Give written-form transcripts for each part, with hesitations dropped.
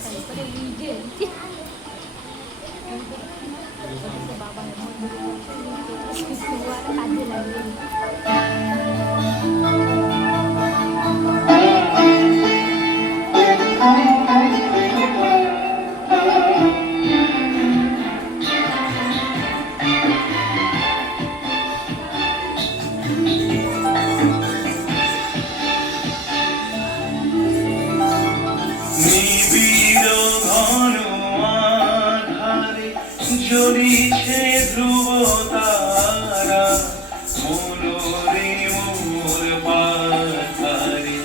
daripada je baba keluar ada lagi. জ্বলিছে ধ্রুব তারা মনোরে মোর পাথারে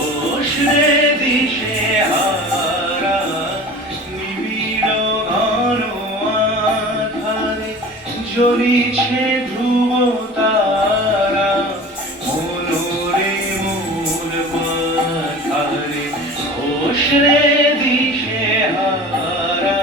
ওষরে দিশে হারা নিবিড় ঘন আধারে জ্বলিছে ধ্রুব তারা মনোরে মোর পাথারে ওষরে দিশে হারা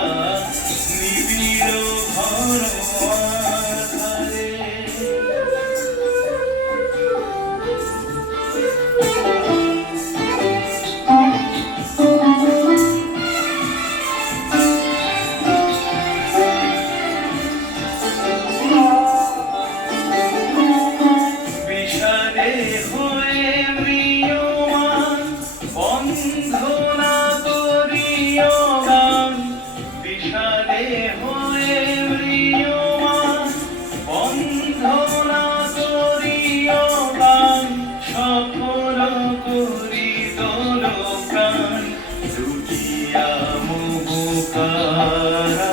বিষাদে হয়ে ম্রিয়মান বন্ধনা করিও গান বিষাদে হয়ে ম্রিয়মান বন্ধনা করিও গান সফল করি দল প্রাণ দুটিয়া মোহকারা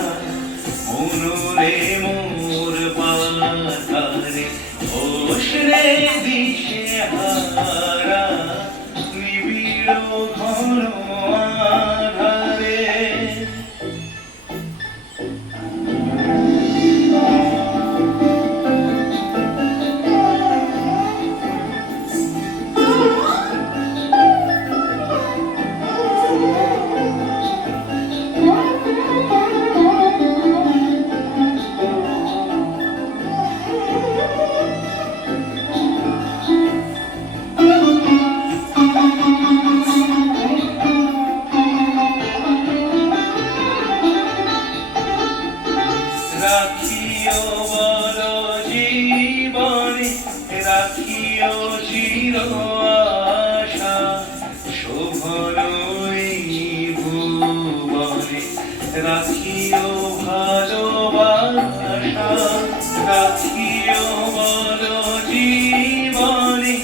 মনোরে মোর পাথারে ওষরে দিশে হারা নিবিড় ঘন আধারে রাখিও বল জীবনে রাখিও চির আশা শোভন ভুবনে রাখিও ভালোবাসা রাখিও বল জীবনে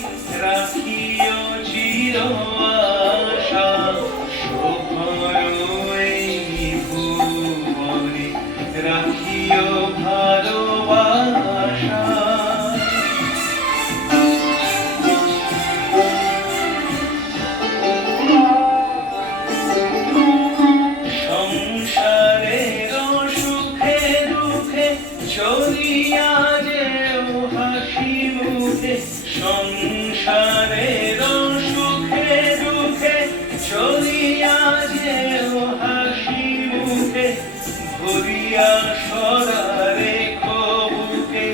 রাখিও চির আশা শোভন ভুবনে রাখিও ভালোবাসা সংসারের সুখে দুঃখে চলিয়া যেও হাসি মুখে সংসারের সুখে দুঃখে চলিয়া যেও হাসি মুখে ভরিয়া সদারে কবুকে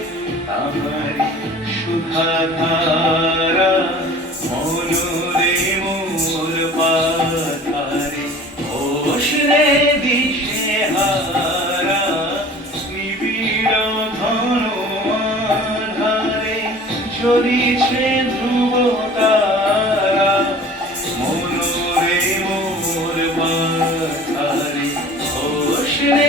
আমারে সুধাধারা মনোরে মোর পাথারে ওষরে দিশে হারা নিবিড় ঘন আধারে জ্বলিছে ধ্রুব তারা মনোরে মোর পাথারে ওষরে